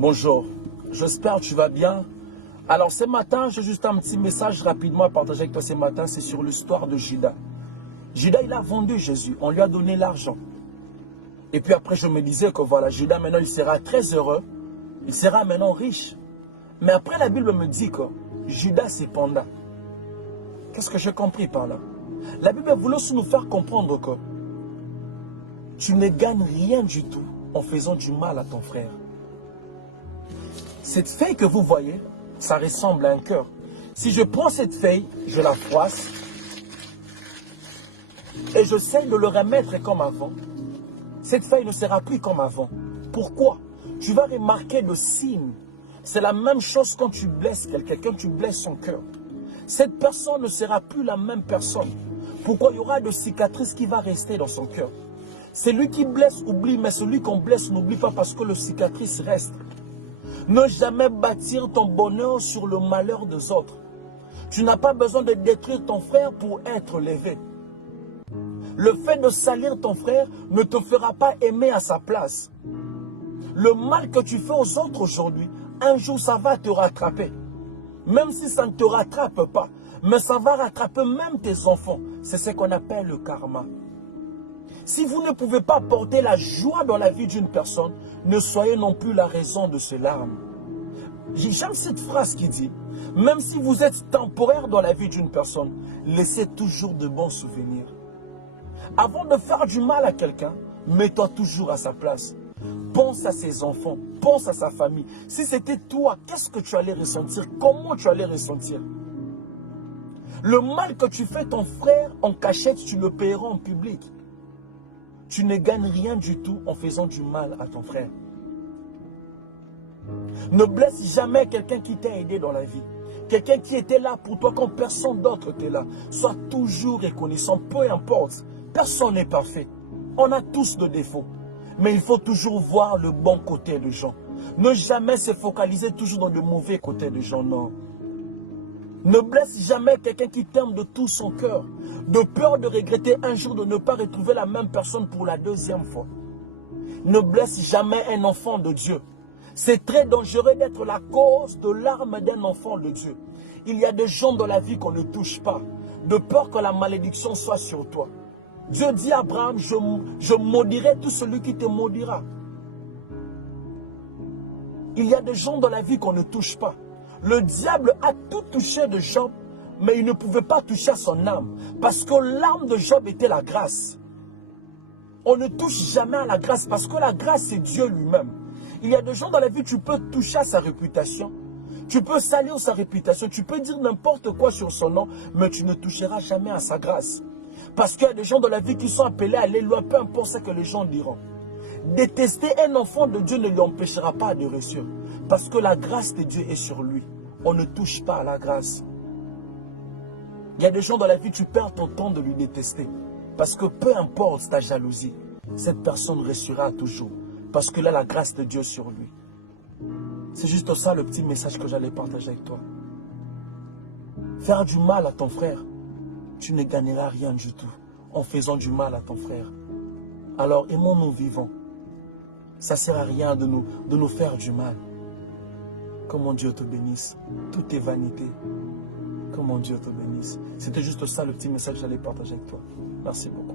Bonjour, j'espère que tu vas bien. Alors ce matin, j'ai juste un petit message rapidement à partager avec toi ce matin, c'est sur l'histoire de Judas. Judas, il a vendu Jésus, on lui a donné l'argent. Et puis après, je me disais que voilà, Judas maintenant, il sera très heureux, il sera maintenant riche. Mais après, la Bible me dit que Judas cependant, qu'est-ce que j'ai compris par là? La Bible voulait aussi nous faire comprendre que tu ne gagnes rien du tout en faisant du mal à ton frère. Cette feuille que vous voyez, ça ressemble à un cœur. Si je prends cette feuille, je la froisse et j'essaie de le remettre comme avant, cette feuille ne sera plus comme avant. Pourquoi? Tu vas remarquer le signe. C'est la même chose quand tu blesses quelqu'un, tu blesses son cœur. Cette personne ne sera plus la même personne. Pourquoi? Il y aura de cicatrices qui vont rester dans son cœur. Celui qui blesse oublie, mais celui qu'on blesse n'oublie pas parce que le cicatrice reste. Ne jamais bâtir ton bonheur sur le malheur des autres. Tu n'as pas besoin de détruire ton frère pour être levé. Le fait de salir ton frère ne te fera pas aimer à sa place. Le mal que tu fais aux autres aujourd'hui, un jour ça va te rattraper. Même si ça ne te rattrape pas, mais ça va rattraper même tes enfants. C'est ce qu'on appelle le karma. Si vous ne pouvez pas porter la joie dans la vie d'une personne, ne soyez non plus la raison de ses larmes. J'aime cette phrase qui dit, même si vous êtes temporaire dans la vie d'une personne, laissez toujours de bons souvenirs. Avant de faire du mal à quelqu'un, mets-toi toujours à sa place. Pense à ses enfants, pense à sa famille. Si c'était toi, qu'est-ce que tu allais ressentir? Comment tu allais ressentir? Le mal que tu fais ton frère en cachette, tu le paieras en public. Tu ne gagnes rien du tout en faisant du mal à ton frère. Ne blesse jamais quelqu'un qui t'a aidé dans la vie. Quelqu'un qui était là pour toi quand personne d'autre était là. Sois toujours reconnaissant, peu importe. Personne n'est parfait. On a tous des défauts. Mais il faut toujours voir le bon côté des gens. Ne jamais se focaliser toujours dans le mauvais côté des gens, non. Ne blesse jamais quelqu'un qui t'aime de tout son cœur. De peur de regretter un jour de ne pas retrouver la même personne pour la deuxième fois. Ne blesse jamais un enfant de Dieu. C'est très dangereux d'être la cause de larmes d'un enfant de Dieu. Il y a des gens dans la vie qu'on ne touche pas, de peur que la malédiction soit sur toi. Dieu dit à Abraham, je maudirai tout celui qui te maudira. Il y a des gens dans la vie qu'on ne touche pas. Le diable a tout touché de Job, mais il ne pouvait pas toucher à son âme, parce que l'âme de Job était la grâce. On ne touche jamais à la grâce, parce que la grâce, c'est Dieu lui-même. Il y a des gens dans la vie, tu peux toucher à sa réputation. Tu peux salir sa réputation. Tu peux dire n'importe quoi sur son nom, mais tu ne toucheras jamais à sa grâce. Parce qu'il y a des gens dans la vie qui sont appelés à aller loin, peu importe ce que les gens diront. Détester un enfant de Dieu ne lui empêchera pas de réussir. Parce que la grâce de Dieu est sur lui. On ne touche pas à la grâce. Il y a des gens dans la vie, tu perds ton temps de lui détester. Parce que peu importe ta jalousie, cette personne réussira toujours. Parce que là, la grâce de Dieu sur lui. C'est juste ça le petit message que j'allais partager avec toi. Faire du mal à ton frère, tu ne gagneras rien du tout en faisant du mal à ton frère. Alors aimons-nous vivants. Ça ne sert à rien de nous faire du mal. Que mon Dieu te bénisse. Tout est vanité. Que mon Dieu te bénisse. C'était juste ça le petit message que j'allais partager avec toi. Merci beaucoup.